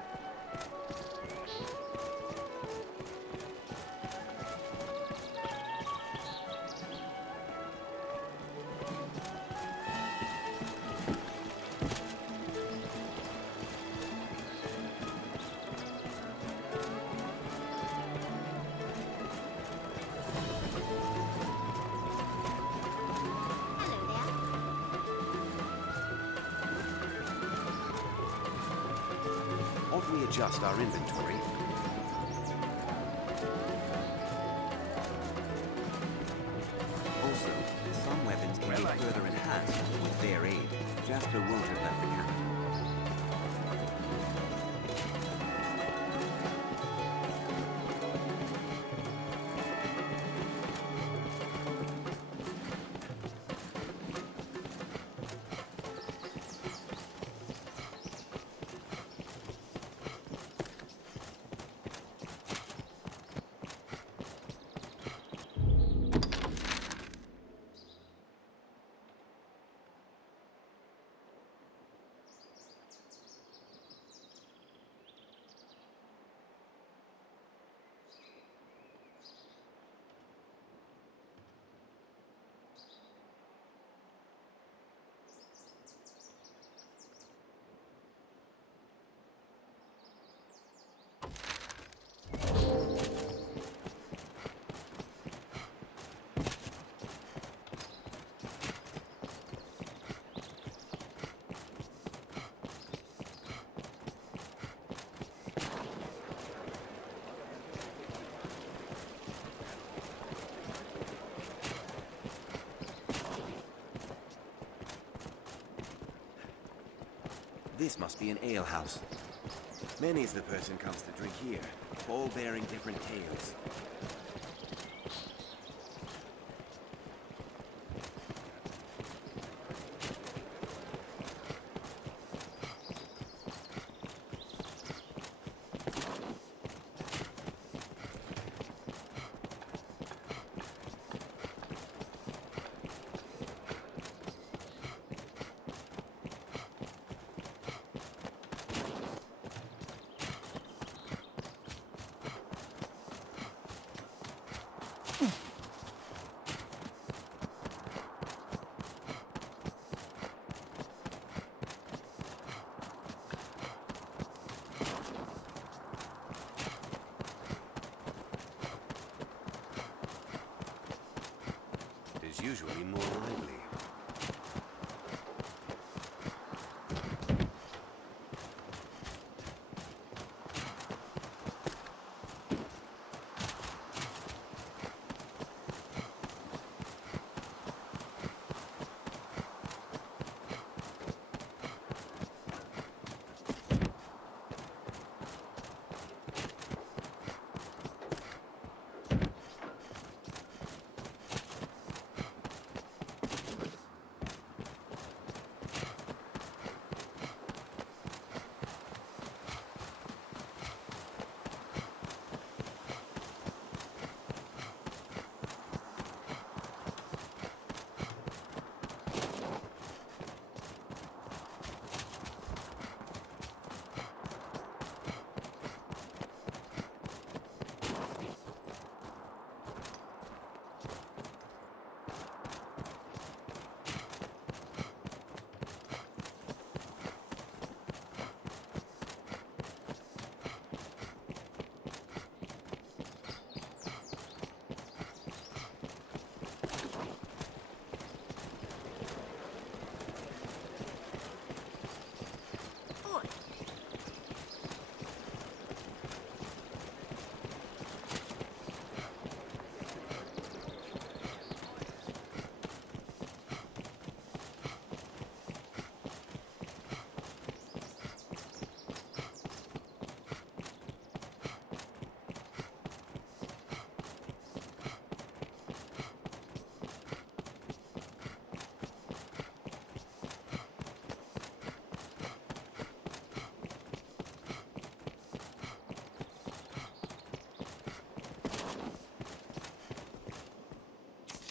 Ought we adjust our inventory? Also, some weapons can be further enhanced with their aid. Jasper won't have left the cabin. This must be an alehouse. Many's the person comes to drink here, all bearing different tales. usually more lively.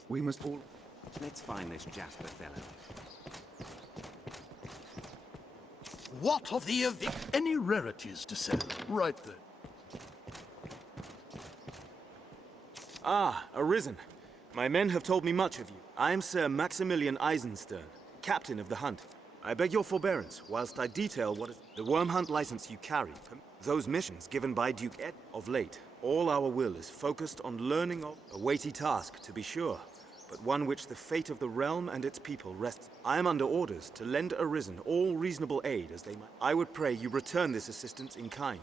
We must all... Let's find this Jasper fellow. What of the any rarities to sell? Right then. Ah, Arisen. My men have told me much of you. I am Sir Maximilian Eisenstern, captain of the hunt. I beg your forbearance whilst I detail what is the worm hunt license you carry. Those missions given by Duke Ed of late. All our will is focused on learning of a weighty task, to be sure, but one which the fate of the realm and its people rests. I am under orders to lend Arisen all reasonable aid as they might. I would pray you return this assistance in kind.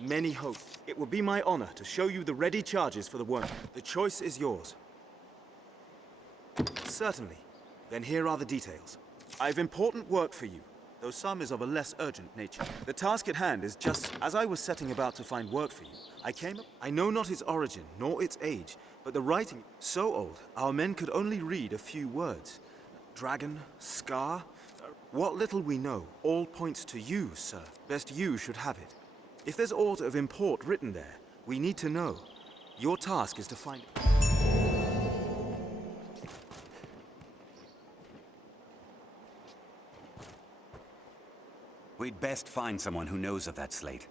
Many hope. It would be my honor to show you the ready charges for the worm. The choice is yours. Certainly. Then here are the details. I have important work for you, though some is of a less urgent nature. The task at hand is just as I was setting about to find work for you. I know not its origin, nor its age, but the writing so old, our men could only read a few words. Dragon, scar, what little we know, all points to you, sir. Best you should have it. If there's aught of import written there, we need to know. Your task is to find it. We'd best find someone who knows of that slate.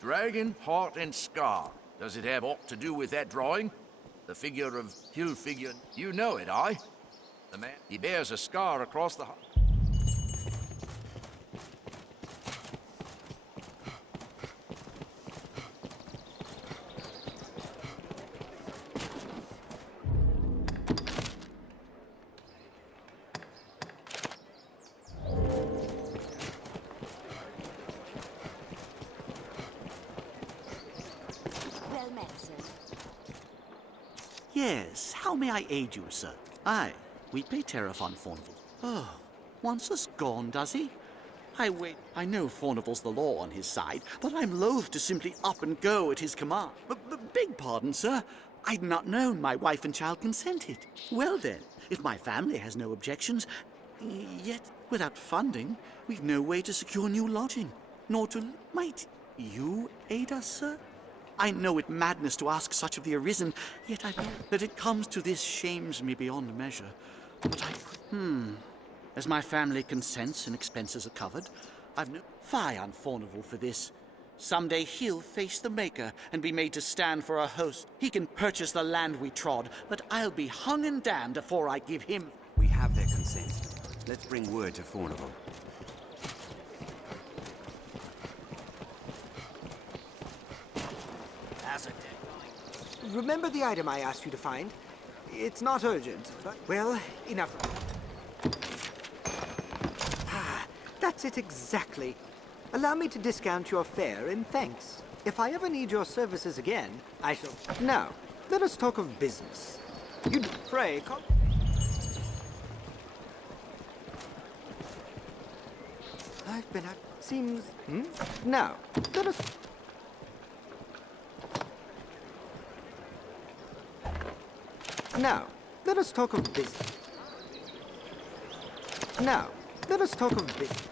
Dragon, heart, and scar. Does it have aught to do with that drawing? The figure of hill figure. You know it, aye? The man, he bears a scar across the heart. Yes, how may I aid you, sir? Aye, we pay tariff on Faunville. Oh, wants us gone, does he? I know Faunville's the law on his side, but I'm loath to simply up and go at his command. Beg pardon, sir. I'd not known my wife and child consented. Well then, if my family has no objections, yet without funding, we've no way to secure new lodging, nor to... Might you aid us, sir? I know it madness to ask such of the Arisen, yet I know that it comes to this shames me beyond measure. But as my family consents and expenses are covered, I've no fie on Fornival for this. Someday he'll face the Maker and be made to stand for a host. He can purchase the land we trod, but I'll be hung and damned before I give him... We have their consent. Let's bring word to Fornival. Remember the item I asked you to find? It's not urgent, but, well, enough. That's it exactly. Allow me to discount your fare in thanks. If I ever need your services again, I shall... Now, let us talk of business. You'd pray, I've been at... Seems... Now, let us... Now, let us talk of business. Now, let us talk of business.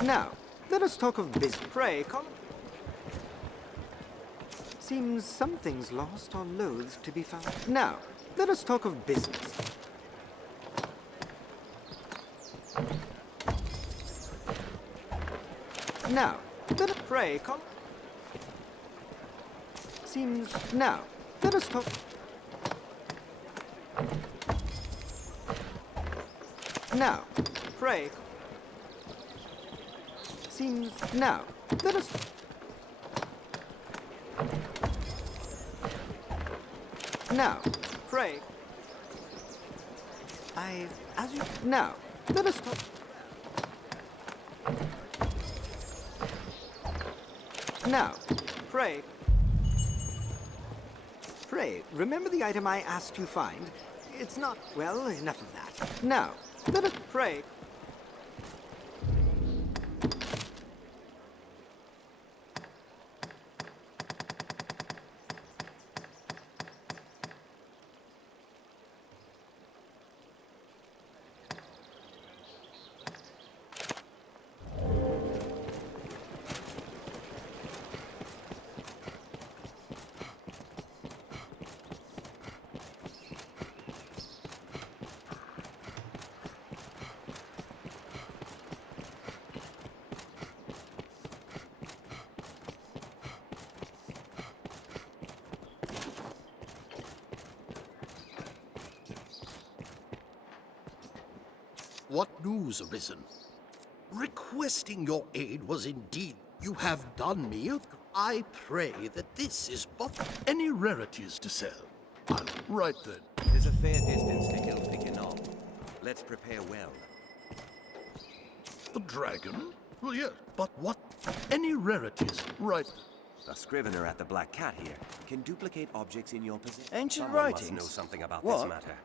Now, let us talk of business. Pray, Seems something's lost or loath to be found. Now, let us talk of business. Now, let us pray, Seems... Now, let us talk... Now, pray... Seems... Now, let us... Now, pray... As you... Now, let us talk... Now, pray... Pray, remember the item I asked you find? It's not... Well, enough of that. Now, let us pray... What news, Arisen? Requesting your aid was indeed... You have done me a... I pray that this is but any rarities to sell. Right then. There's a fair distance to Hilfiger. Let's prepare well. The dragon? Well, yes, but what? Any rarities, right? The scrivener at the Black Cat here can duplicate objects in your possession. Ancient Someone writings? must know something about What? this matter.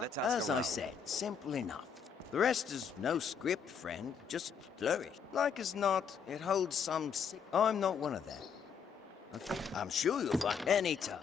Let's ask As I around. said, simple enough. The rest is no script, friend, just flourish. Like as not, it holds some I'm not one of them. I'm sure you'll find any time.